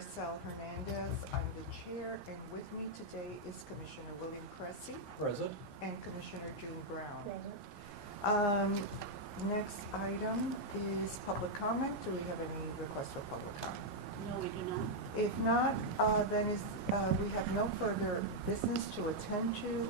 Marcel Hernandez, I'm the chair, and with me today is Commissioner William Cressy Present. and Commissioner June Brown. Present. Next item is public comment. Do we have any requests for public comment? No, we do not. If not, we have no further business to attend to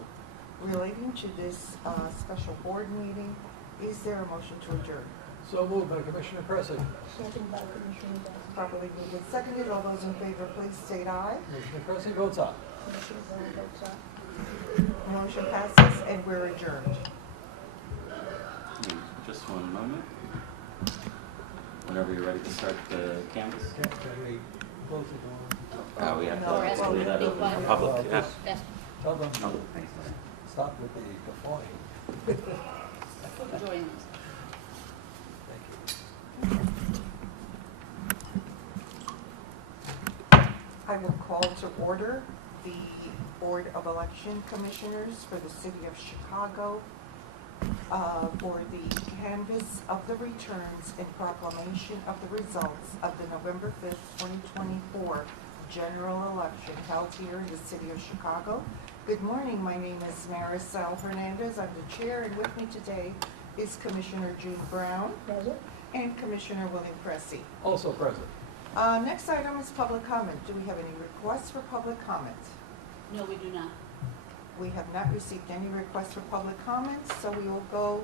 relating to this special board meeting. Is there a motion to adjourn? So moved by Commissioner Cressy. Second by Commissioner Brown. Properly moved and seconded. All those in favor, please state aye. Commissioner Cressy votes aye. Commissioner Brown votes aye. Motion passes, and we're adjourned. Just one moment. Whenever you're ready to start the canvas. Can we close the door? Oh, we have No, to well, leave that we- open for we- public. Yeah. Yes, Tell them, Oh, thanks. stop with the guffawing. join us. Thank you. I will call to order the Board of Election Commissioners for the City of Chicago for the canvass of the returns and proclamation of the results of the November 5th, 2024 general election held here in the City of Chicago. Good morning. My name is Maricel Hernandez. I'm the chair, and with me today is Commissioner June Brown Present. and Commissioner William Cressy. Also present. Next item is public comment. Do we have any requests for public comment? No, we do not. We have not received any requests for public comments, so we will go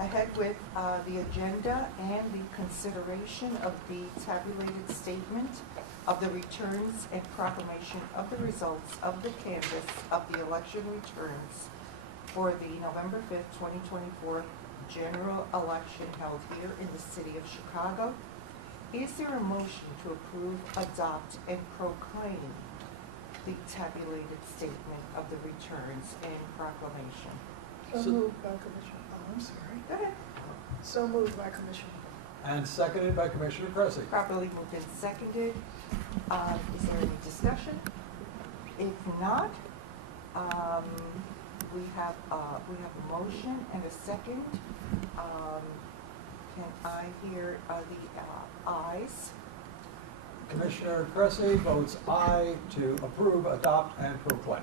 ahead with the agenda and the consideration of the tabulated statement of the returns and proclamation of the results of the canvass of the election returns for the November 5th, 2024 general election held here in the City of Chicago. Is there a motion to approve, adopt, and proclaim the tabulated statement of the returns and proclamation? So So- moved by Commissioner, I'm sorry. Go ahead. So moved by Commissioner. And seconded by Commissioner Cressy. Properly moved and seconded. Is there any discussion? If not, we have a motion and a second. Can I hear the ayes? Commissioner Cressy votes aye to approve, adopt, and proclaim.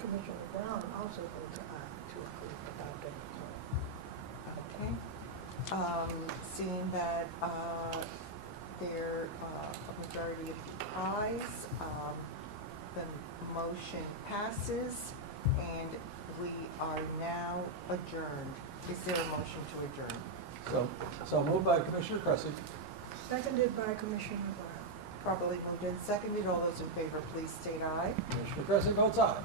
Commissioner Brown also votes aye to approve, adopt, and Okay. Seeing that there a majority of ayes, the motion passes, and we are now adjourned. Is there a motion to adjourn? So moved by Commissioner Cressy. seconded by Commissioner Brown. Properly moved and seconded. All those in favor, please state aye. Commissioner Cressy votes aye.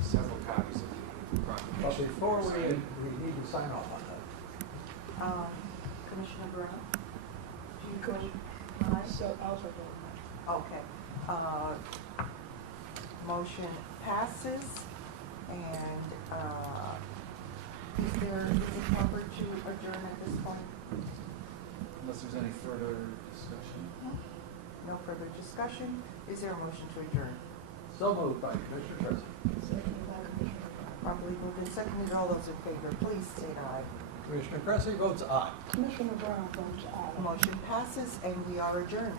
Several copies of the But proclamation. before we need to sign off on that. Commissioner Brown? Do you Commissioner- aye? So also vote Okay. Motion passes, and is it proper to adjourn at this point? Unless there's any further discussion. No further discussion. Is there a motion to adjourn? So moved by Commissioner Cressy. aye. Seconded by Commissioner Brown. Properly moved and seconded. All those in favor, please state aye. Commissioner Cressy votes aye. Commissioner Brown votes aye. Motion passes, and we are adjourned.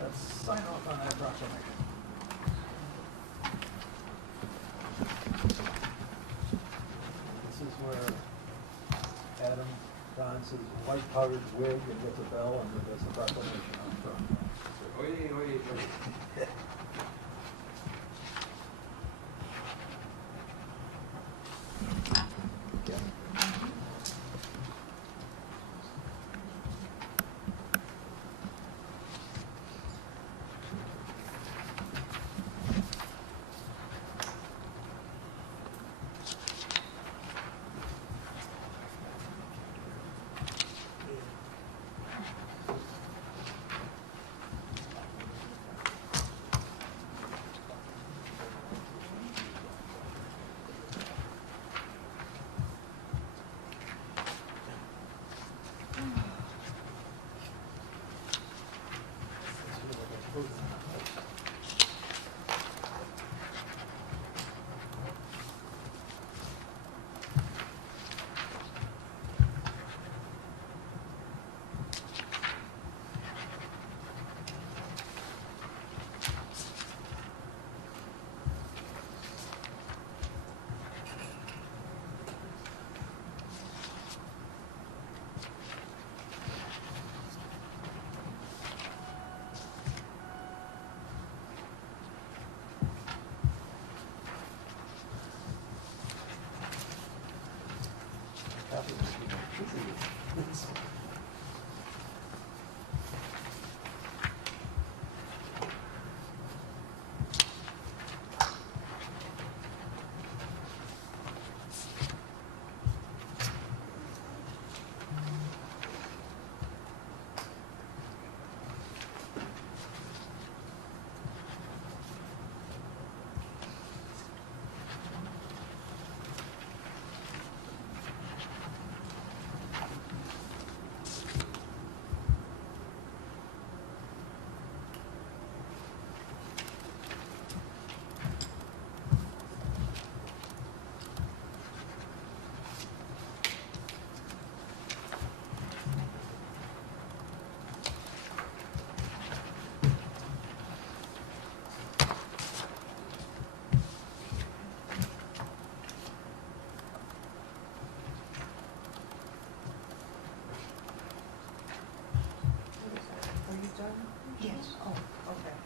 Let's sign off on that proclamation. This is where Adam dons his white powdered wig and gets a bell and then does the proclamation on the front. Oye, oye, oye. done? Yes. Oh, okay.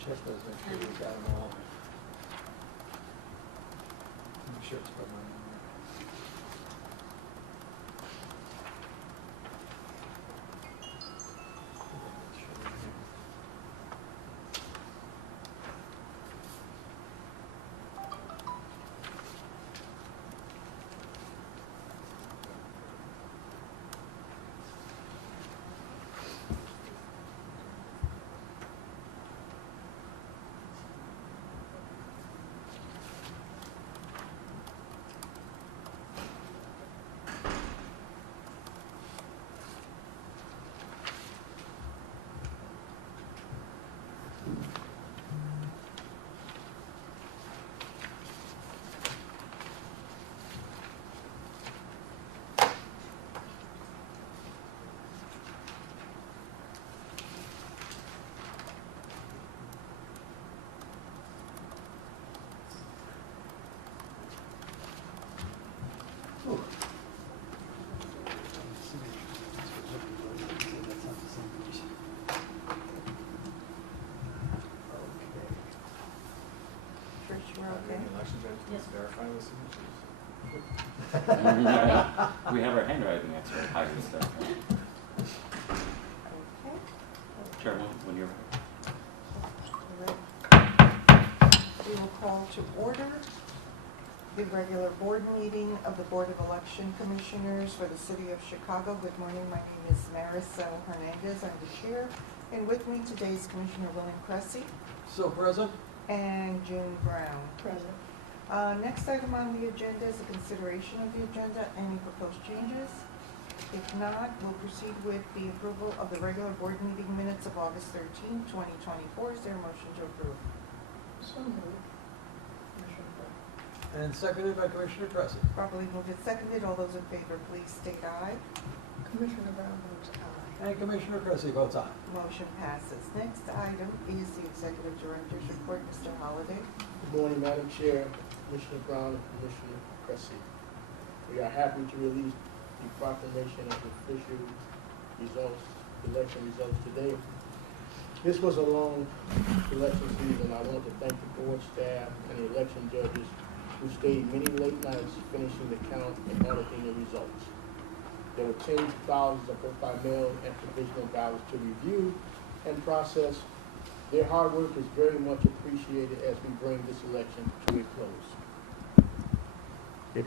Check those, make sure we got them all. Make sure it's put on there. Trish, you're okay? Election judge Yes. needs to verify the signatures. We have our handwriting expert hired stuff. Okay. Chairman, when you're ready. We will call to order the regular board meeting of the Board of Election Commissioners for the City of Chicago. Good morning, my name is Marisol Hernandez, I'm the chair, and with me today is Commissioner William Cressy So present? and June Brown. Present. Next item on the agenda is a consideration of the agenda. Any proposed changes? If not, we'll proceed with the approval of the regular board meeting minutes of August 13, 2024. Is there a motion to approve? So moved. Commissioner Brown. And seconded by Commissioner Cressy. Properly moved and seconded. All those in favor, please state aye. Commissioner Brown votes aye. And Commissioner Cressy votes aye. Motion passes. Next item is the Executive Director's report. Mr. Holliday. Good morning, Madam Chair, Commissioner Brown, and Commissioner Cressy. We are happy to release the proclamation of official results, election results today. This was a long election season. I want to thank the board staff and the election judges who stayed many late nights finishing the count and auditing the results. There were tens of thousands of vote by mail and provisional ballots to review and process. Their hard work is very much appreciated as we bring this election to a close. A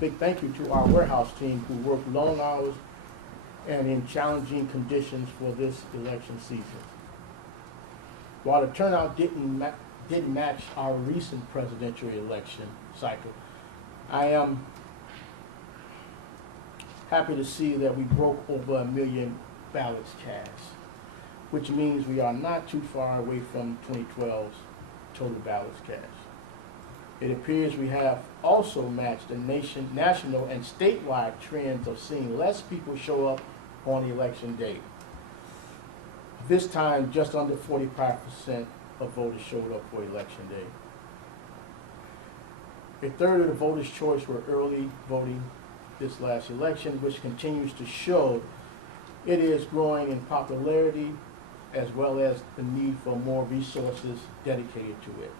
big thank you to our warehouse team who worked long hours and in challenging conditions for this election season. While the turnout didn't match our recent presidential election cycle, I am happy to see that we broke over 1 million ballots cast, which means we are not too far away from 2012's total ballots cast. It appears we have also matched the national and statewide trends of seeing less people show up on election day. This time, just under 45% of voters showed up for election day. A third of the voters' choice were early voting this last election, which continues to show it is growing in popularity as well as the need for more resources dedicated to it.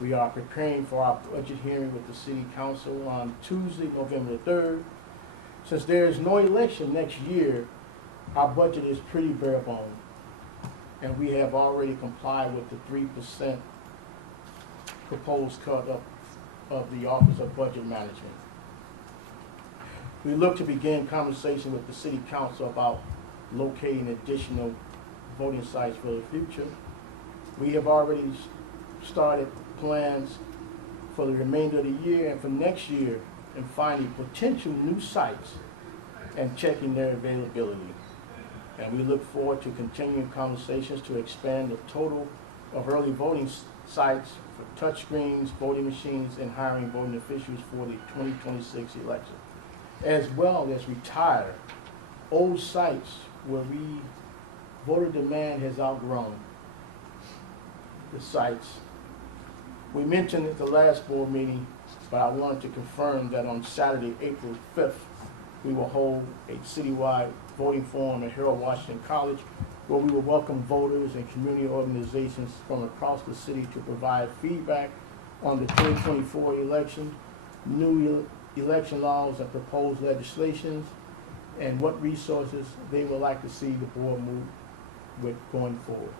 We are preparing for our budget hearing with the City Council on Tuesday, November 3rd. Since there is no election next year, our budget is pretty bare bones, and we have already complied with the 3% proposed cut of the Office of Budget Management. We look to begin conversation with the City Council about locating additional voting sites for the future. We have already started plans for the remainder of the year and for next year and finding potential new sites and checking their availability. And we look forward to continuing conversations to expand the total of early voting sites for touchscreens, voting machines, and hiring voting officials for the 2026 election, as well as retire old sites where voter demand has outgrown the sites. We mentioned at the last board meeting, but I wanted to confirm that on Saturday, April 5th, we will hold a citywide voting forum at Harold Washington College, where we will welcome voters and community organizations from across the city to provide feedback on the 2024 election, new election laws and proposed legislations, and what resources they would like to see the board move with going forward.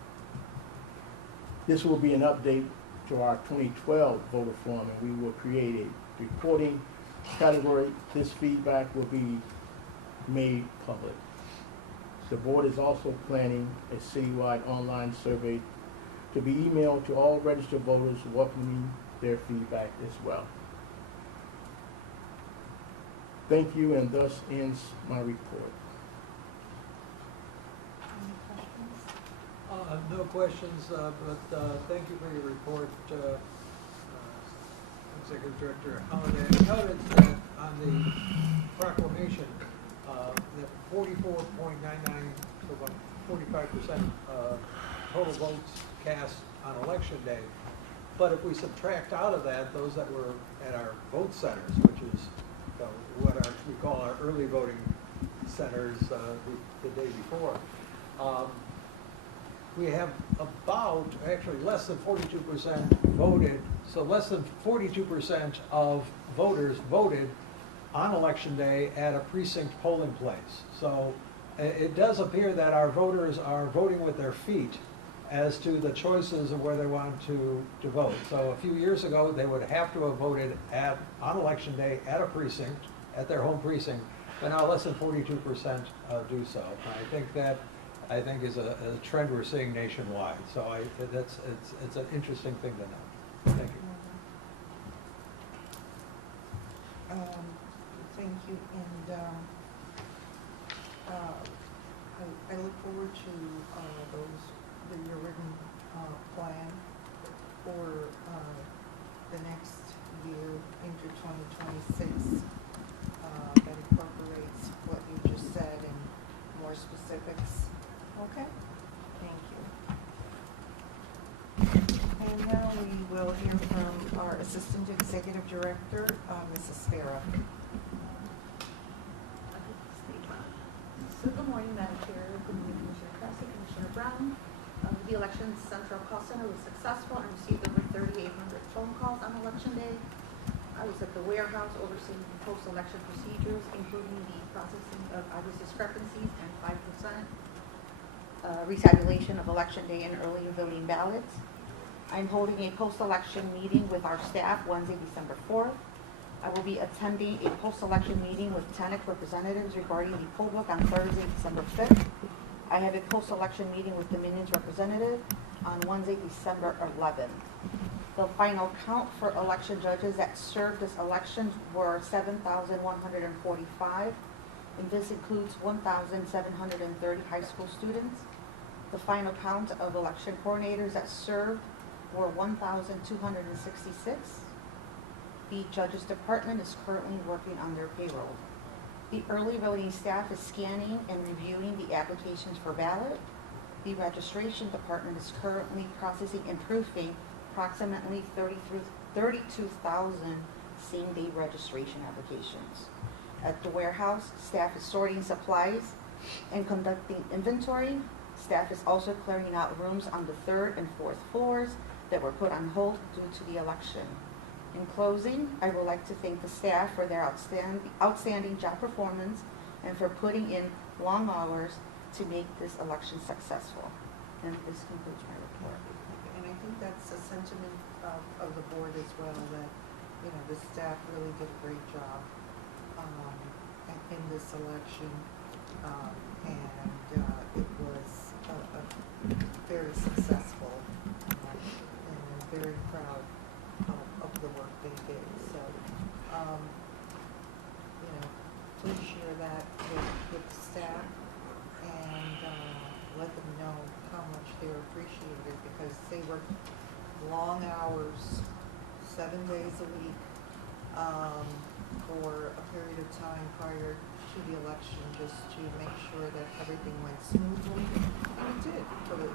This will be an update to our 2012 voter forum, and we will create a reporting category. This feedback will be made public. The board is also planning a citywide online survey to be emailed to all registered voters, welcoming their feedback as well. Thank you, and thus ends my report. Any questions? No questions, but thank you for your report, Executive Director Holliday. I noticed that on the proclamation, that 44.99 to about 45% total votes cast on election day. But if we subtract out of that those that were at our vote centers, which is what we call our early voting centers the day before, we have about, actually less than 42% voted, so less than 42% of voters voted on election day at a precinct polling place. So it does appear that our voters are voting with their feet as to the choices of where they want to vote. So a few years ago, they would have to have voted on election day at a precinct, at their home precinct, but now less than 42% do so. And I think is a trend we're seeing nationwide. So it's an interesting thing to know. Thank you. Thank you, and I look forward to your written plan for the next year into 2026 that incorporates what you just said and more specifics. Okay, thank you. And now we will hear from our Assistant Executive Director, Mrs. Farah. So good morning, Madam Chair, good morning, Commissioner Cressy, Commissioner Brown. The Elections Central Call Center was successful and received over 3,800 phone calls on election day. I was at the warehouse overseeing post-election procedures, including the processing of address discrepancies and 5% retabulation of election day and early voting ballots. I'm holding a post-election meeting with our staff Wednesday, December 4th. I will be attending a post-election meeting with TANEC representatives regarding the poll book on Thursday, December 5th. I have a post-election meeting with Dominion's representative on Wednesday, December 11th. The final count for election judges that served this election were 7,145, and this includes 1,730 high school students. The final count of election coordinators that served were 1,266. The Judges Department is currently working on their payroll. The early voting staff is scanning and reviewing the applications for ballot. The Registration Department is currently processing and proofing approximately 32,000 same-day registration applications. At the warehouse, staff is sorting supplies and conducting inventory. Staff is also clearing out rooms on the 3rd and 4th floors that were put on hold due to the election. In closing, I would like to thank the staff for their outstanding job performance and for putting in long hours to make this election successful. And this concludes my report. And I think that's a sentiment of the board as well, that, you know, the staff really did a great job in this election, and it was very successful, and I'm very proud of the work they did. So, you know, please share that with the staff and let them know how much they're appreciated, because they work long hours, 7 days a week, for a period of time prior to the election, just to make sure that everything went smoothly. And it did. For the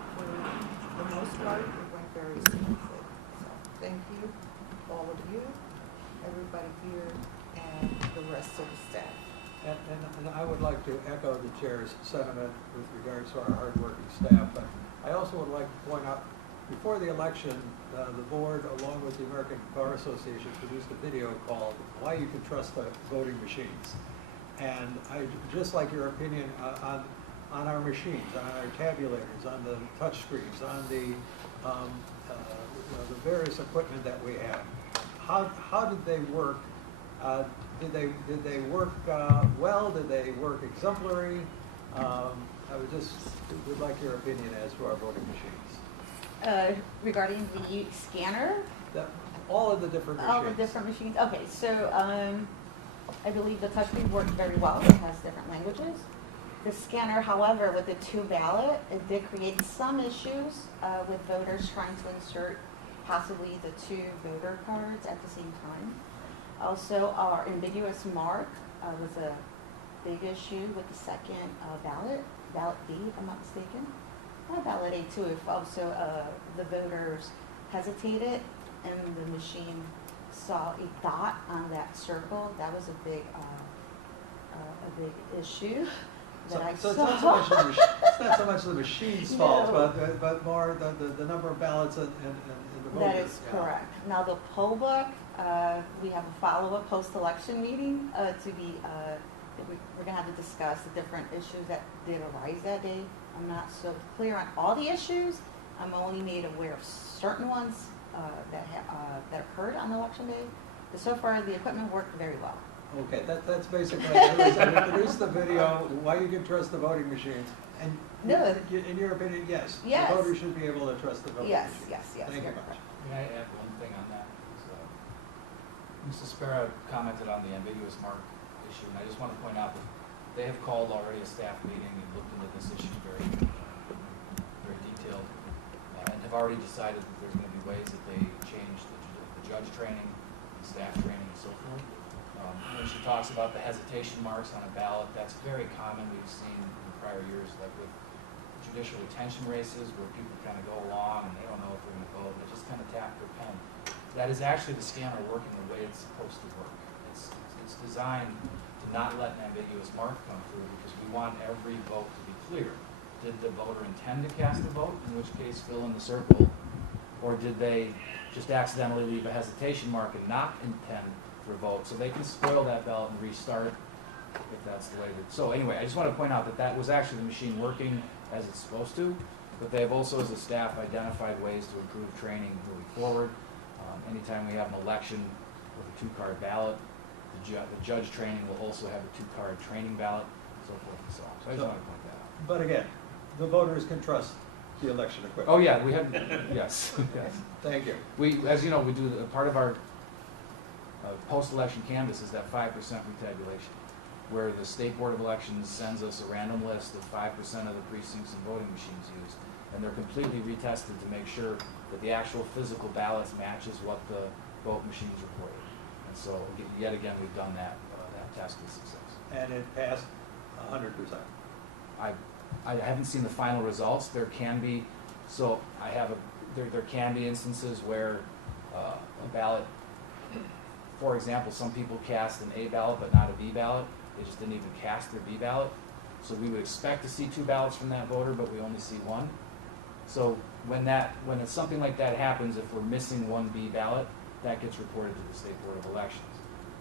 most part, it went very smoothly. So thank you, all of you, everybody here, and the rest of the staff. And like to echo the chair's sentiment with regards to our hardworking staff, but I also would like to point out, before the election, the board, along with the American Bar Association, produced a video called "Why You Can Trust the Voting Machines." And I'd just like your opinion on our machines, on our tabulators, on the touch screens, on the various equipment that we have. How did they work? Did they work well? Did they work exemplary? I would like your opinion as to our voting machines. Regarding the scanner, All of the different machines. all the different machines. Okay, so I believe the touchscreen worked very well. It has different languages. The scanner, however, with the 2 ballot, it did create some issues with voters trying to insert possibly the 2 voter cards at the same time. Also, our ambiguous mark was a big issue with the second ballot B, if I'm not mistaken. Ballot A too, if also the voters hesitated and the machine saw a dot on that circle. That was a big issue that I So saw. it's not so much the machine's fault, No. but more the number of ballots and the voters. That is yeah. correct. Now, the poll book, we have a follow-up post-election meeting to be, we're going to have to discuss the different issues that did arise that day. I'm not so clear on all the issues. I'm only made aware of certain ones that occurred on election day. But so far, the equipment worked very well. Okay, that's basically, as I produced the video, why you can trust the voting machines. And No. in your opinion, yes. Yes. The voters should be able to trust the voting Yes, machines. yes, yes. Thank you you're much. correct. May I add one thing on that? Mrs. Spera commented on the ambiguous mark issue, and I just want to point out that they have called already a staff meeting and looked into this issue very detailed, and have already decided that there's going to be ways that they change the judge training, the staff training, and so forth. When she talks about the hesitation marks on a ballot, that's very common. We've seen in prior years, like with judicial retention races, where people kind of go along and they don't know if they're going to vote, and they just kind of tap their pen. That is actually the scanner working the way it's supposed to work. It's designed to not let an ambiguous mark come through, because we want every vote to be clear. Did the voter intend to cast a vote, in which case fill in the circle, or did they just accidentally leave a hesitation mark and not intend for a vote? So they can spoil that ballot and restart if that's the way that. So anyway, I just want to point out that that was actually the machine working as it's supposed to, but they have also, as a staff, identified ways to improve training moving forward. Anytime we have an election with a 2-card ballot, the judge training will also have a 2-card training ballot, so forth and so on. So I just want to point that out. But again, the voters can trust the election equipment. Oh yeah, we have, yes, yes. Thank you. We, as you know, we do, part of our post-election canvass is that 5% retabulation, where the State Board of Elections sends us a random list of 5% of the precincts and voting machines used, and they're completely retested to make sure that the actual physical ballots matches what the vote machines reported. And so, yet again, we've done that test with success. And it passed 100%. I haven't seen the final results. There can be, so I have there can be instances where a ballot, for example, some people cast an A ballot but not a B ballot. They just didn't even cast their B ballot. So we would expect to see 2 ballots from that voter, but we only see 1. So when it's something like that happens, if we're missing 1 B ballot, that gets reported to the State Board of Elections.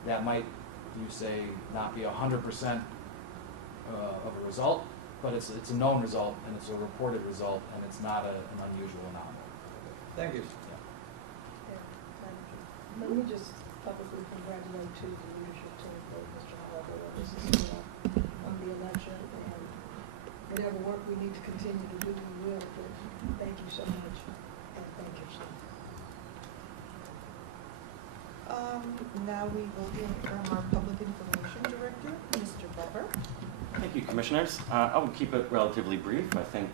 That might, you say, not be 100% of a result, but it's a known result, and it's a reported result, and it's not an unusual anomaly. Thank you. Let me just publicly congratulate the leadership team for Mr. Oliver on this, on the election, and whatever work we need to continue to do, we will, but thank you so much, and thank you, sir. Now we will hear from our Public Information Director, Mr. Weber. Thank you, Commissioners. I will keep it relatively brief. I think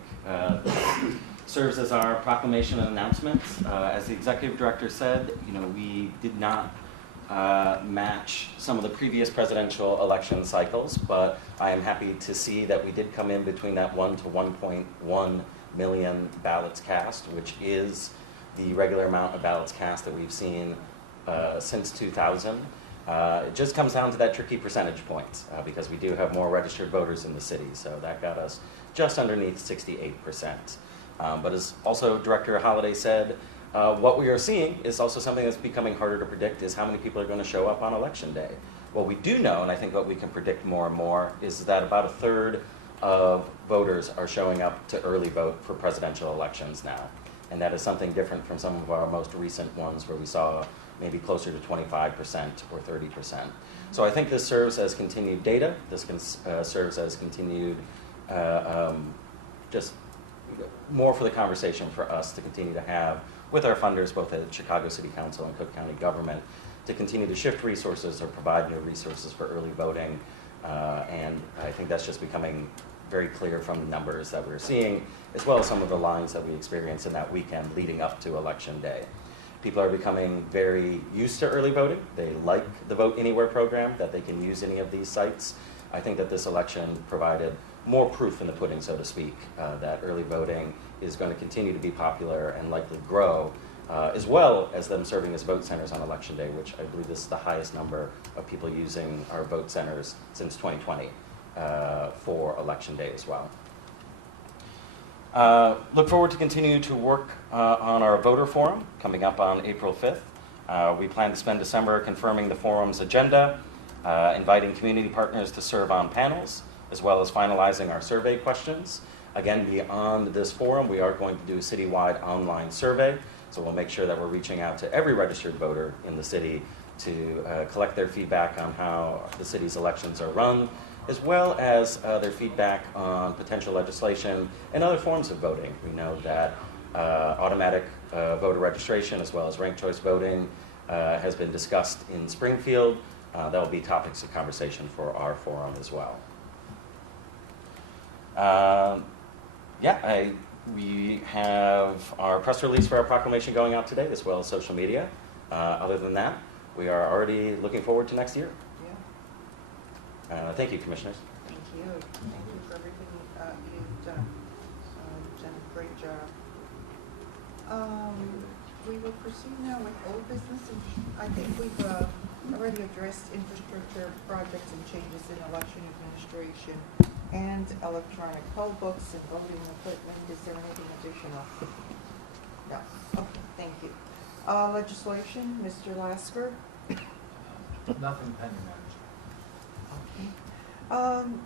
this serves as our proclamation and announcement. As the Executive Director said, we did not match some of the previous presidential election cycles, but I am happy to see that we did come in between that 1 to 1.1 million ballots cast, which is the regular amount of ballots cast that we've seen since 2000. It just comes down to that tricky percentage point because we do have more registered voters in the city, so that got us just underneath 68%. But as also Director Holliday said, what we are seeing is also something that's becoming harder to predict is how many people are going to show up on election day. What we do know, and I think what we can predict more and more, is that about a third of voters are showing up to early vote for presidential elections now. And that is something different from some of our most recent ones where we saw maybe closer to 25% or 30%. So I think this serves as continued data. This serves as continued just more for the conversation for us to continue to have with our funders, both at Chicago City Council and Cook County government, to continue to shift resources or provide new resources for early voting. And I think that's just becoming very clear from the numbers that we're seeing, as well as some of the lines that we experienced in that weekend leading up to Election Day. People are becoming very used to early voting. They like the Vote Anywhere program, that they can use any of these sites. I think that this election provided more proof in the pudding, so to speak, that early voting is going to continue to be popular and likely grow, as well as them serving as vote centers on Election Day, which I believe this is the highest number of people using our vote centers since 2020 for Election Day as well. Look forward to continue to work on our voter forum coming up on April 5th. We plan to spend December confirming the forum's agenda, inviting community partners to serve on panels, as well as finalizing our survey questions. Again, beyond this forum, we are going to do a citywide online survey, so we'll make sure that we're reaching out to every registered voter in the city to collect their feedback on how the city's elections are run, as well as their feedback on potential legislation and other forms of voting. We know that automatic voter registration as well as ranked choice voting has been discussed in Springfield. That will be topics of conversation for our forum as well. We have our press release for our proclamation going out today, as well as social media. Other than that, we are already looking forward to next year. Thank you, Commissioners. Thank you. Thank you for everything you've done. You've done a great job. We will proceed now with old business. I think we've already addressed infrastructure projects and changes in election administration and electronic poll books and voting equipment. Is there anything additional? No. Okay, thank you. Legislation, Mr. Lasker. Nothing pending, Madam Chair.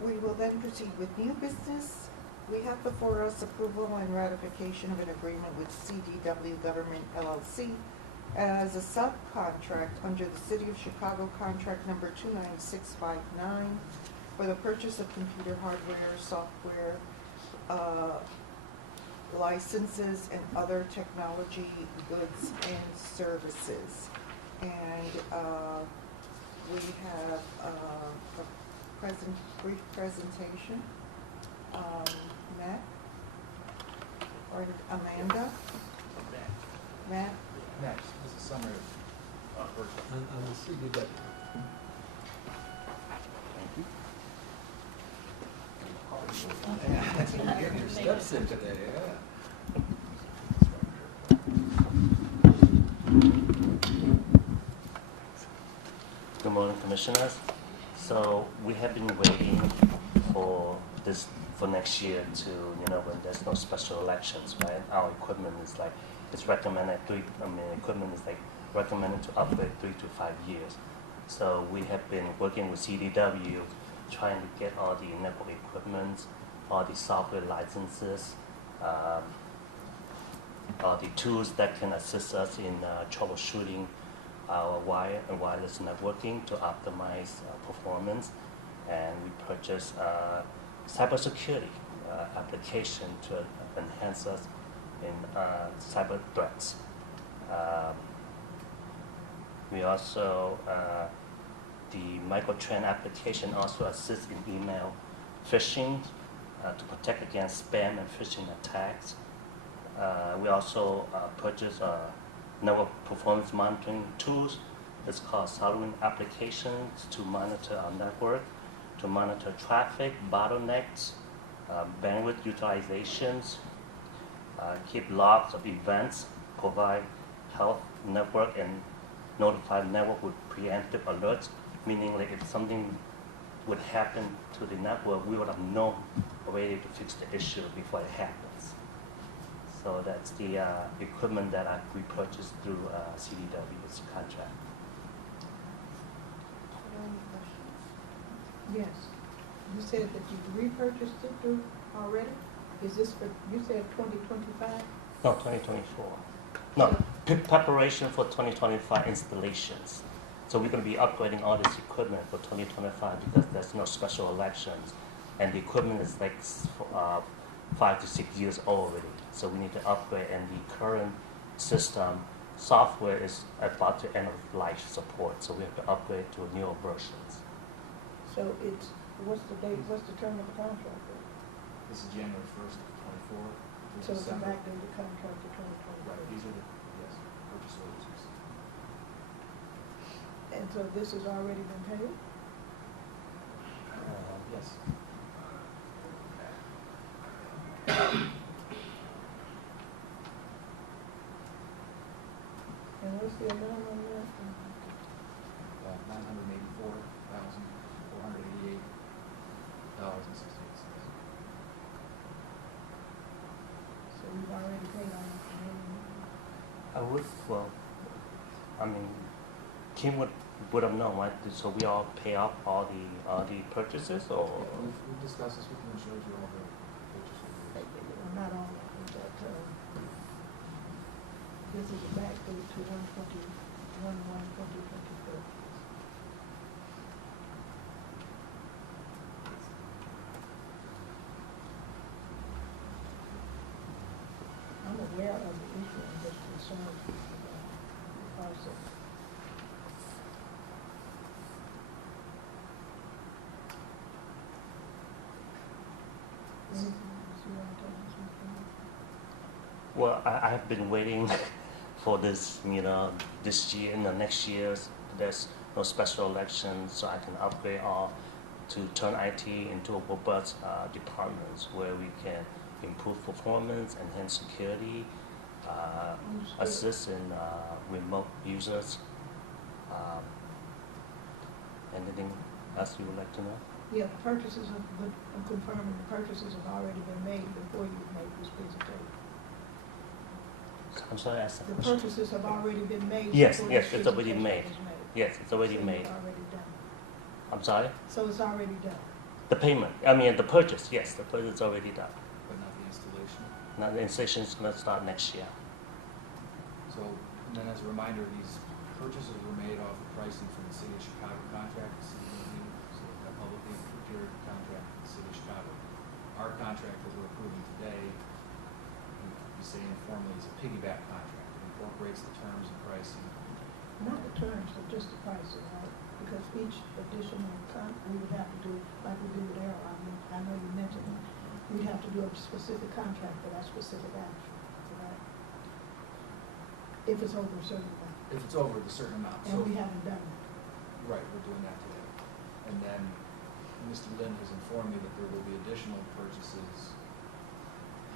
We will then proceed with new business. We have before us approval and ratification of an agreement with CDW Government LLC as a subcontract under the City of Chicago contract number 29659 for the purchase of computer hardware, software, licenses, and other technology goods and services. And we have a brief presentation. Matt or Amanda? Matt? Next, this is a summary of work. On the CDW. Getting your steps in today, Good morning, Commissioners. So we have been waiting for this for next year to, when there's no special elections, right? Our equipment is it's recommended equipment is recommended to upgrade 3 to 5 years. So we have been working with CDW, trying to get all the network equipment, all the software licenses, all the tools that can assist us in troubleshooting our wire and wireless networking to optimize performance. And we purchased cybersecurity application to enhance us in cyber threats. We also, the microtrend application also assists in email phishing to protect against spam and phishing attacks. We also purchased network performance monitoring tools. It's called SolarWinds applications to monitor our network, to monitor traffic, bottlenecks, bandwidth utilizations, keep logs of events, provide health network and notify network with preemptive alerts, meaning like if something would happen to the network, we would have known already to fix the issue before it happens. So that's the equipment that we purchased through CDW's contract. Are there any questions? Yes. You said that you repurchased it through already? Is this for, you said 2025? No, 2024. No, preparation for 2025 installations. So we're going to be upgrading all this equipment for 2025 because there's no special elections, and the equipment is like 5 to 6 years old already. So we need to upgrade, and the current system software is about to end of life support. So we have to upgrade to newer versions. So it's, what's the date, what's the term of the contract? This is January 1st, 24. So it's a backdated contract to 2024. Right, these are the, yes, purchase orders. And so this has already been paid? Yes. And what's the amount on that? $984,488.68. So we've already paid on it. I would, well, I mean, Kim would have known, right? So we all pay off all the purchases, or? We've discussed this with you and showed you all the purchase orders. I'm not on it, but, this is a back date to 1/1/2024. I'm aware of the issue and just concerned about the process. Anything else you want to tell us, Mr. Moore? Well, I have been waiting for this, this year and the next year's. There's no special election, so I can upgrade all to turn IT into a robust departments where we can improve performance, enhance security, assist in remote users. Anything else you would like to know? Yeah, the purchases of, but I'm confirming the purchases have already been made before you made this presentation. I'm sorry, I asked that The question. purchases have already been made. Yes, before yes, this it's already presentation made. was Yes, it's already So made. it's already done. I'm sorry? So it's already done. The payment, the purchase, yes, the purchase is already done. But not the installation. Now the installation is going to start next year. So, and then as a reminder, these purchases were made off the pricing from the City of Chicago contract, the city review, so a publicly procured contract with the City of Chicago. Our contract that we're approving today, we say informally, is a piggyback contract. It incorporates the terms and pricing. Not the terms, but just the pricing, right? Because each additional we would have to do, like we do with Arrow, I know you mentioned it, we'd have to do a specific contract for that specific action, right? If it's over a certain amount, If it's over the certain amount. and we haven't done it. Right, we're doing that today. And then Mr. Lynn has informed me that there will be additional purchases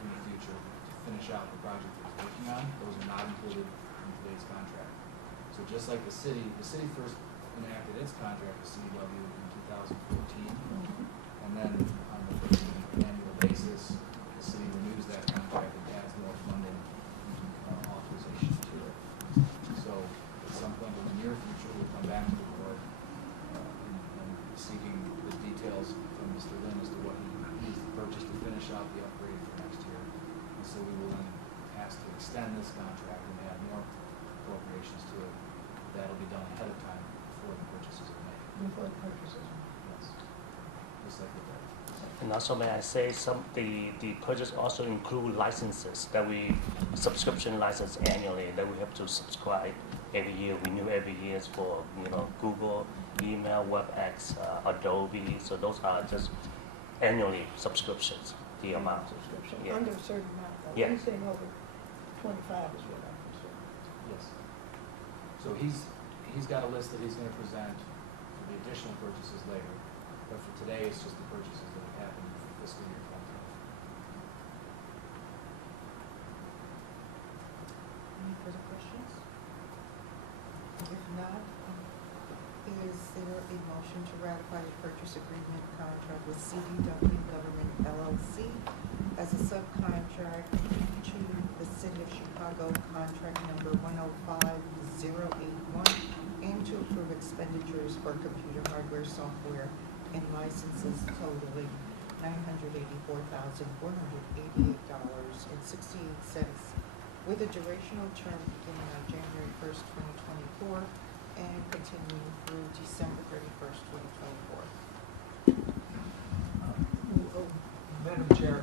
in the future to finish out the project that he's working on. Those are not included in today's contract. So just like the city first enacted its contract with CW in 2014, and then on the annual basis, the city renews that contract and adds more funding authorization to it. So at some point in the near future, we'll come back to the board and seeking the details from Mr. Lynn as to what he needs to purchase to finish out the upgrade for next year. And so we will then ask to extend this contract and add more appropriations to it. That'll be done ahead of time before the purchases are made. Before the purchases. Yes. Just like with that. And also, may I say, the purchase also include licenses that subscription license annually that we have to subscribe every year, renew every year for Google, email, WebEx, Adobe. So those are just annually subscriptions. The amount. Subscription, Yeah. under a certain amount, though. Yeah. Anything over 25 is what I'm concerned. Yes. So he's got a list that he's gonna present for the additional purchases later, but for today, it's just the purchases that have happened for fiscal year 2020. Any further questions? If not, is there a motion to ratify the purchase agreement contract with CDW Government LLC as a subcontract to the City of Chicago, contract number 105081, and to approve expenditures for computer hardware, software, and licenses totaling $984,488.68, with a durational term beginning on January 1st, 2024, and continuing through December 31st, 2024. Madam Chair,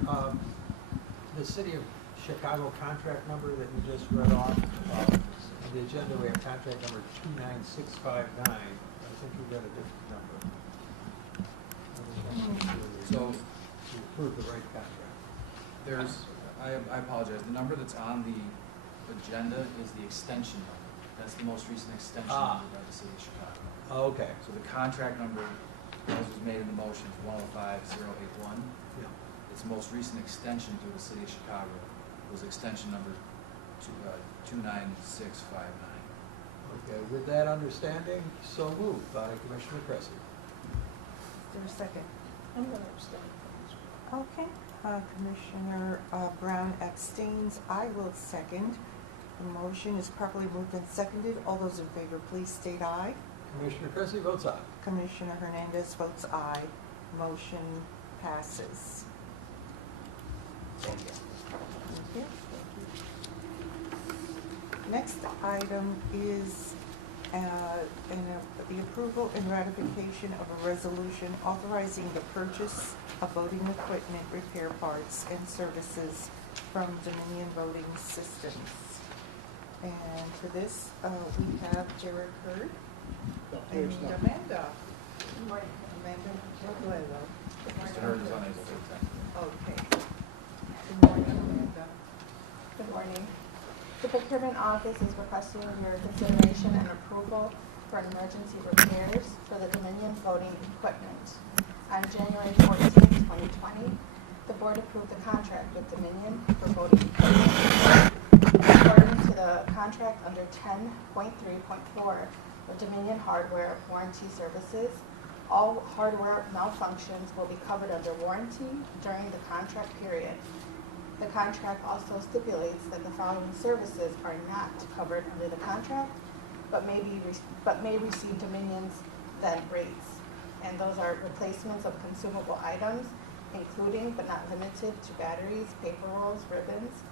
the City of Chicago contract number that you just read off, on the agenda, we have contract number 29659. I think you got a different number. So To approve the right contract. I apologize, the number that's on the agenda is the extension number. That's the most recent extension number by the City of Chicago. Oh, okay. So the contract number, as was made in the motion for 105081, Yeah. its most recent extension through the City of Chicago was extension number 29659. Okay, with that understanding, so moved by Commissioner Cressy. Is there a second? I'm going to abstain from this one. Okay, Commissioner Brown abstains. I will second. The motion is properly moved and seconded. All those in favor, please state aye. Commissioner Cressy votes aye. Commissioner Hernandez votes aye. Motion passes. Thank you. Thank you. Next item is the approval and ratification of a resolution authorizing the purchase of voting equipment, repair parts, and services from Dominion Voting Systems. And for this, we have Jared Hurd and Amanda. Amanda Robledo. Mr. Hurd is unable to attend. Okay. Good morning, Amanda. Good morning. The procurement office is requesting your consideration and approval for emergency repairs for the Dominion voting equipment. On January 14, 2020, the board approved the contract with Dominion for voting equipment. According to the contract under 10.3.4 of Dominion Hardware Warranty Services, all hardware malfunctions will be covered under warranty during the contract period. The contract also stipulates that the following services are not covered under the contract, but may receive Dominion's then rates. And those are replacements of consumable items, including but not limited to batteries, paper rolls, ribbons,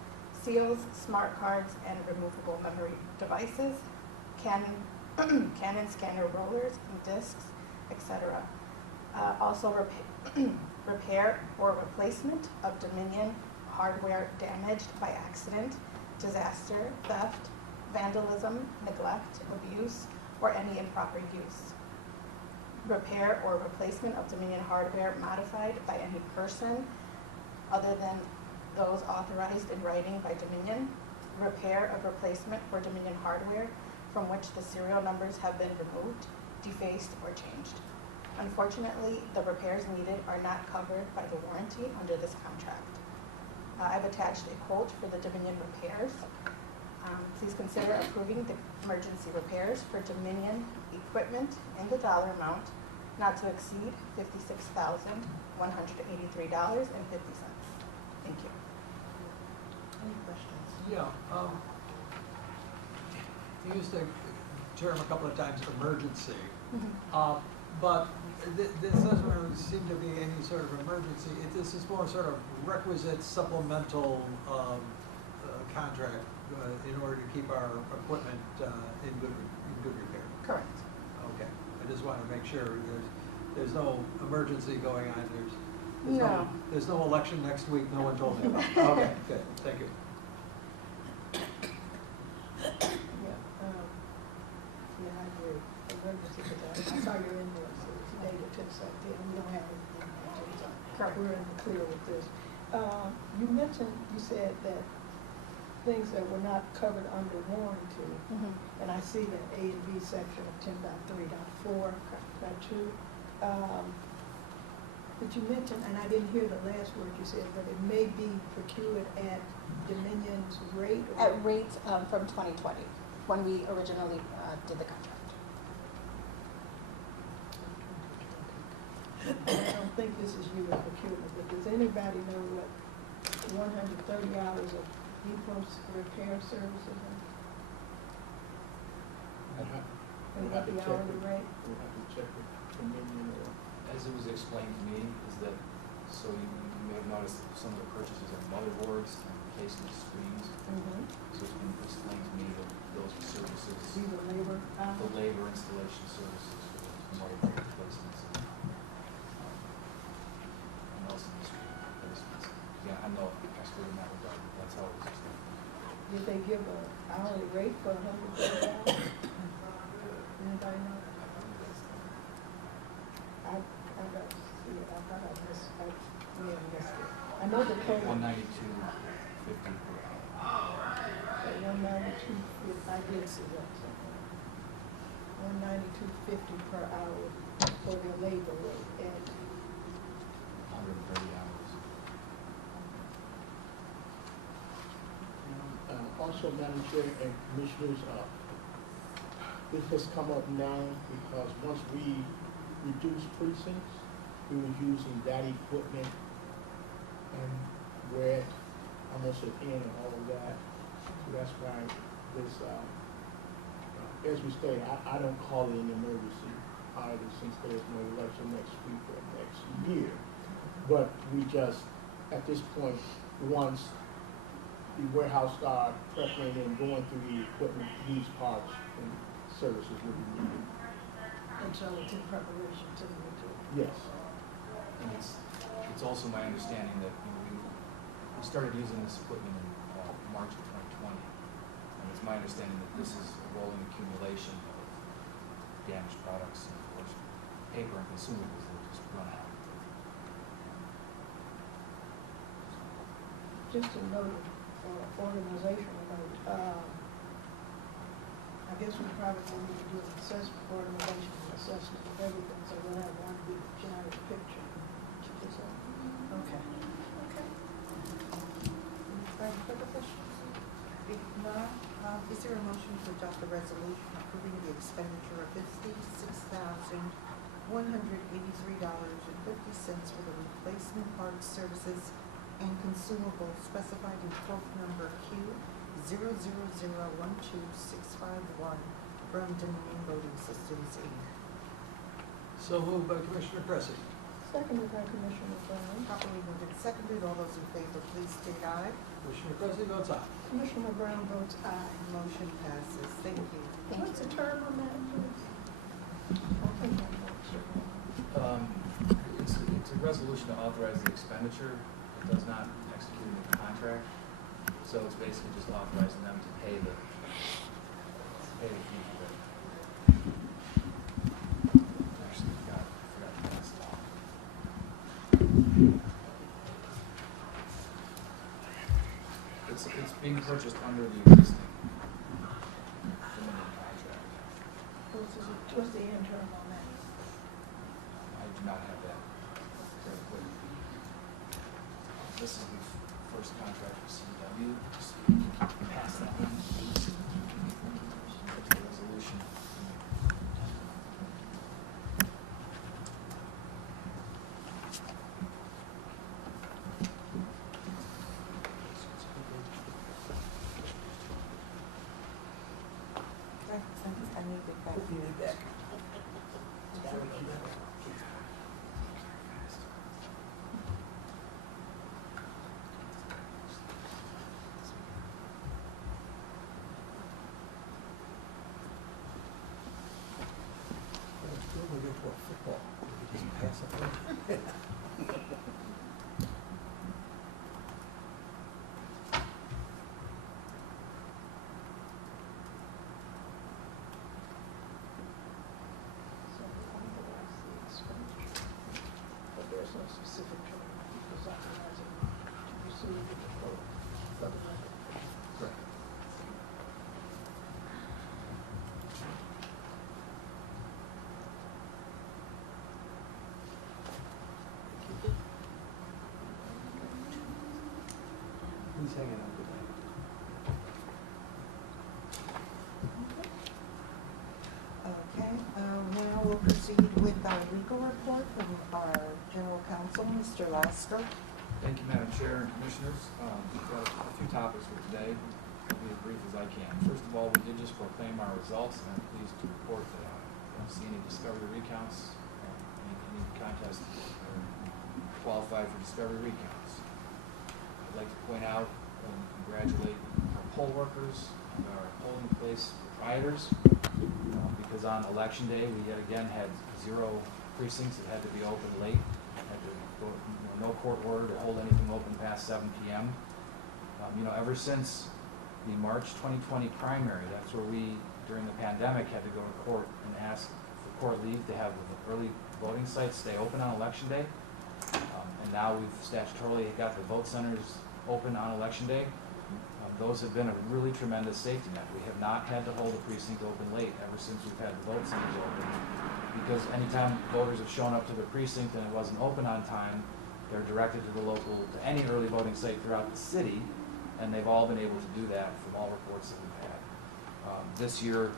seals, smart cards, and removable memory devices, Canon scanner rollers and discs, etc. Also repair or replacement of Dominion hardware damaged by accident, disaster, theft, vandalism, neglect, abuse, or any improper use. Repair or replacement of Dominion hardware modified by any person other than those authorized in writing by Dominion. Repair of replacement for Dominion hardware from which the serial numbers have been removed, defaced, or changed. Unfortunately, the repairs needed are not covered by the warranty under this contract. I've attached a quote for the Dominion repairs. Please consider approving the emergency repairs for Dominion equipment in the dollar amount not to exceed $56,183.50. Thank you. Any questions? Yeah, you used the term a couple of times, emergency. But this doesn't really seem to be any sort of emergency. This is more sort of requisite supplemental contract in order to keep our equipment in good repair. Correct. Okay, I just want to make sure there's no emergency going on. No. There's no election next week. No one told me about. Okay, good. Thank you. Yeah, I agree. Emergency, but I saw your invoice, it was dated to the 17th, and we don't have anything. Correct. We're in the clear with this. You said that things that were not covered under warranty, and I see that A and B section of 10.3.4.2. But you mentioned, and I didn't hear the last word you said, but it may be procured at Dominion's rate? Or At rates from 2020, when we originally did the contract. think this is you in procurement, but does anybody know what 130 hours of depot repair services are? And We'll what have to the check hourly with- rate? We'll have to check with Dominion or, As it was explained to me, is that, so you may have noticed that some of the purchases of motherboards and replacement screens. So it's been explained to me that those services, These are labor the hours? labor installation services for the motherboard replacements. And also the screen replacements. Yeah, I'm no expert in that regard, but that's how it was explained. Did they give an hourly rate for 130 hours? Anybody know? I got to see it, I thought I missed, I may have missed it. I know the total. 192.50 per hour. 192.50, I did see that somewhere. 192.50 per hour for the labor rate, and 130 hours. also, Madam Chair and Commissioners, this has come up now because once we reduced precincts, we were using that equipment and we're at almost at end and all of that. So that's why this, as we stated, I don't call it an emergency either since there's no election next week or next year. But we just, at this point, once the warehouse start prepping and going through the equipment, these parts and services will be needed. and so it's in preparation to the return. Yes. And it's also my understanding that, you know, we started using this equipment in March of 2020. And it's my understanding that this is a rolling accumulation of damaged products and, of course, paper and consumables that just run out. Just a note, organizational note, I guess we probably need to do an assessment, organizational assessment of everything, so we'll have one big giant picture. Okay. Okay. Any further questions? If not, is there a motion to adopt the resolution approving the expenditure of $56,183.50 for the replacement parts, services, and consumables specified in quote number Q00012651 from Dominion Voting Systems, Inc. So moved by Commissioner Cressy. Seconded by Commissioner Brown. Properly moved and seconded. All those in favor, please state aye. Commissioner Cressy votes aye. Commissioner Brown votes aye. Motion passes. Thank you. What's the term on that, please? I think I'm not sure. It's a resolution to authorize the expenditure. It does not execute the contract. So it's basically just authorizing them to pay the fee for it. Actually, forgot to pass it off. It's being purchased under the existing Dominion contract. What's the end term on that? I do not have that very quick. This is the first contract for CW. Just pass that one. There's the resolution. I need it back. We'll get to a football. We just pass it on. So authorize the expenditure, but there's no specific term, because authorizing to proceed with the quote for the record. Correct. He's hanging out today. Okay, now we'll proceed with our legal report from our general counsel. Council, Mr. Laster. Thank you, Madam Chair and Commissioners. We've got a few topics for today. I'll be as brief as I can. First of all, we did just proclaim our results, and I'm pleased to report that I don't see any discovery recounts, any contests that are qualified for discovery recounts. I'd like to point out and congratulate our poll workers and our polling place proprietors, because on election day, we yet again had 0 precincts that had to be open late, had to go, no court order to hold anything open past 7 p.m. Ever since the March 2020 primary, that's where we, during the pandemic, had to go to court and ask for court leave to have the early voting sites stay open on election day. And now we've statutorily got the vote centers open on election day. Those have been a really tremendous safety net. We have not had to hold a precinct open late ever since we've had the vote centers open. Because anytime voters have shown up to their precinct and it wasn't open on time, they're directed to to any early voting site throughout the city, and they've all been able to do that from all reports that we've had. This year,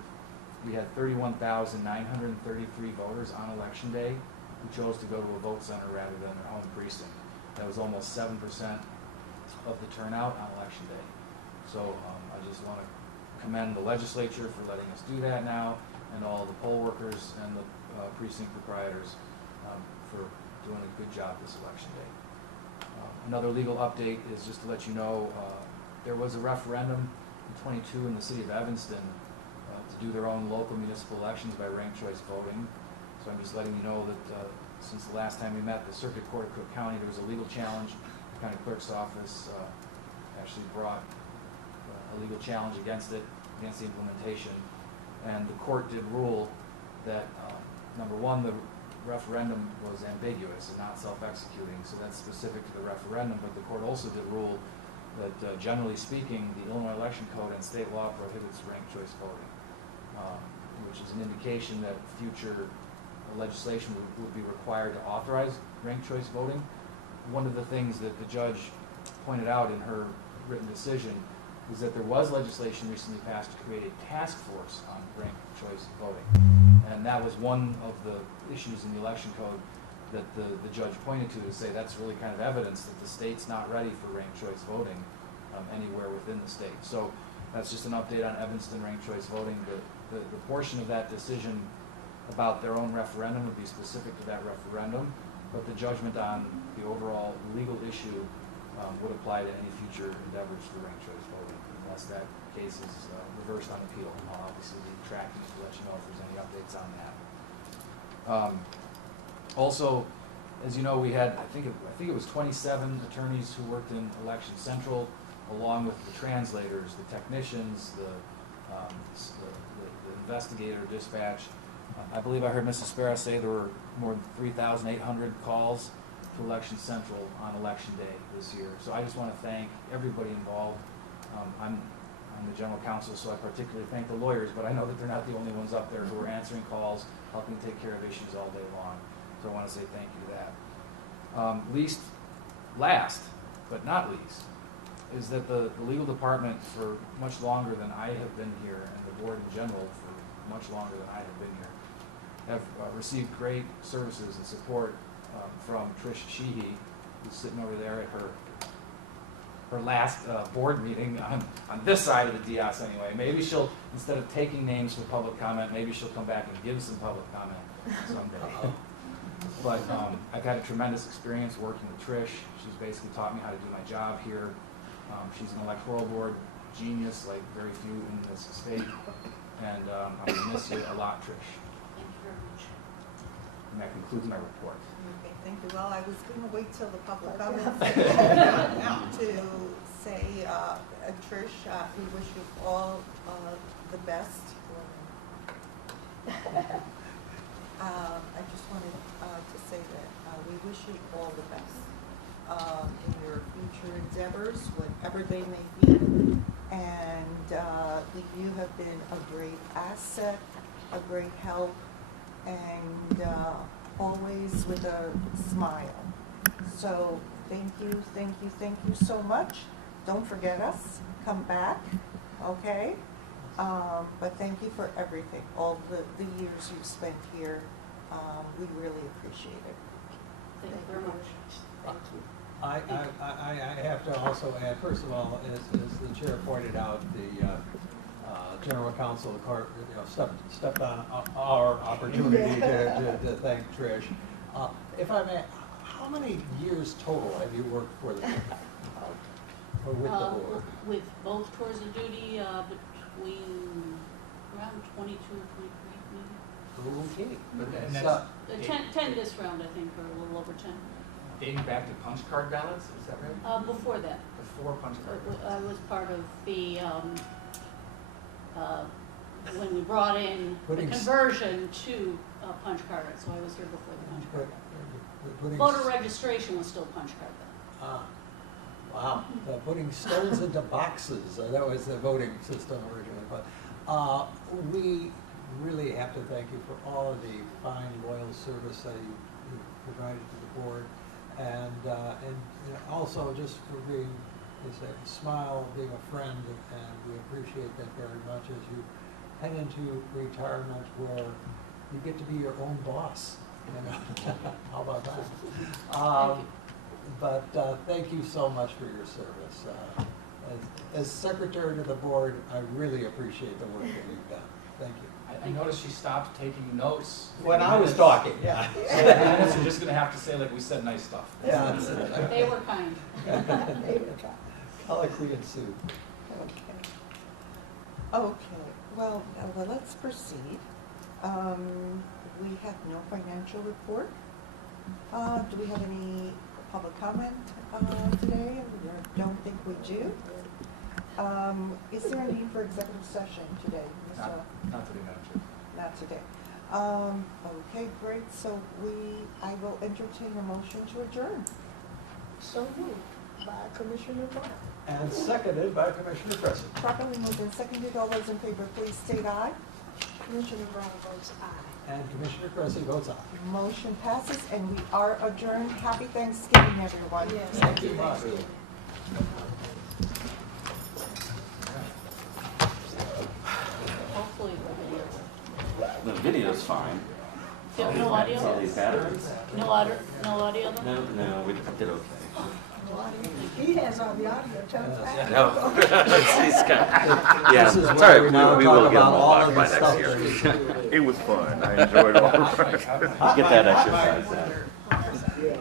we had 31,933 voters on election day who chose to go to a vote center rather than their home precinct. That was almost 7% of the turnout on election day. So I just want to commend the legislature for letting us do that now, and all the poll workers and the precinct proprietors for doing a good job this election day. Another legal update is just to let you know, there was a referendum in 22 in the city of Evanston to do their own local municipal elections by ranked choice voting. So I'm just letting you know that since the last time we met, the Circuit Court of Cook County, there was a legal challenge. The county clerk's office actually brought a legal challenge against it, against the implementation. And the court did rule that, number one, the referendum was ambiguous and not self-executing, so that's specific to the referendum, but the court also did rule that, generally speaking, the Illinois Election Code and state law prohibits ranked choice voting, which is an indication that future legislation would be required to authorize ranked choice voting. One of the things that the judge pointed out in her written decision is that there was legislation recently passed to create a task force on ranked choice voting. And that was one of the issues in the election code that the judge pointed to say that's really kind of evidence that the state's not ready for ranked choice voting anywhere within the state. So that's just an update on Evanston ranked choice voting. The portion of that decision about their own referendum would be specific to that referendum, but the judgment on the overall legal issue would apply to any future endeavors for ranked choice voting, unless that case is reversed on appeal. And I'll obviously be tracking to let you know if there's any updates on that. Also, as you know, we had, I think it was 27 attorneys who worked in Election Central, along with the translators, the technicians, the investigator, dispatch. I believe I heard Mrs. Sparrow say there were more than 3,800 calls to Election Central on Election Day this year. So I just want to thank everybody involved. I'm the general counsel, so I particularly thank the lawyers, but I know that they're not the only ones up there who are answering calls, helping take care of issues all day long. So I want to say thank you to that. Last, but not least, is that the legal department for much longer than I have been here, and the board in general for much longer than I have been here, have received great services and support from Trish Sheehy, who's sitting over there at her last board meeting on this side of the dais anyway. Maybe she'll, instead of taking names for public comment, maybe she'll come back and give some public comment someday. But I've had a tremendous experience working with Trish. She's basically taught me how to do my job here. She's an electoral board genius, like very few in this state. And I'm going to miss you a lot, Trish. Thank you very much. And that concludes my report. Okay, thank you. Well, I was going to wait till the public comments to say, Trish, we wish you all the best. I just wanted to say that we wish you all the best in your future endeavors, whatever they may be. And you have been a great asset, a great help, and always with a smile. So thank you so much. Don't forget us. Come back, okay? But thank you for everything, all the years you've spent here. We really appreciate it. Thank you very much. Thank you. I have to also add, first of all, as the chair pointed out, the general counsel, of course, stepped on our opportunity to thank Trish. If I may, how many years total have you worked for the or with the board? With both tours of duty, between around 22 or 23, maybe. Okay. And So- that's 10 this round, I think, or a little over 10. dating back to punch card ballots, is that right? Before that, Before punch card ballots? I was part of the, when we brought in the Putting s- conversion to punch card, so I was here before the punch card. Putting Voter registration was still punch card then. Ah, wow, putting stones into boxes, that was the voting system originally, but we really have to thank you for all of the fine, loyal service that you provided to the board, and you know, also just for being, as a smile, being a friend, and we appreciate that very much as you head into retirement where you get to be your own boss, you know, how about that? Thank you. But thank you so much for your service. As secretary to the board, I really appreciate the work that you've done. Thank you. I noticed she stopped taking notes. When I was talking, yeah. So the minutes are just gonna have to say like, we said nice stuff. Yeah. They were kind. Colloquy ensued. Okay, well, let's proceed. We have no financial report. Do we have any public comment today? I don't think we do. Is there a need for executive session today? Ms. Not today, Madam Chair. Not today. Okay, great, so I will entertain a motion to adjourn. So moved by Commissioner Brown. And seconded by Commissioner Crescent. Properly moved and seconded, all those in favor, please state aye. Commissioner Brown votes aye. And Commissioner Crescent votes aye. Motion passes and we are adjourned. Happy Thanksgiving, everyone. Yes. Thank you much. Hopefully the The video's fine. video. No All audio? these batteries? No audio, no audio then? No, we did okay. He has all the audio, tell us that. No. Yeah, This is it's where all we right, now we talk will get about them all all of back the by stuff next that year. It was fun. I enjoyed all of it. Get that exercise in. Yeah.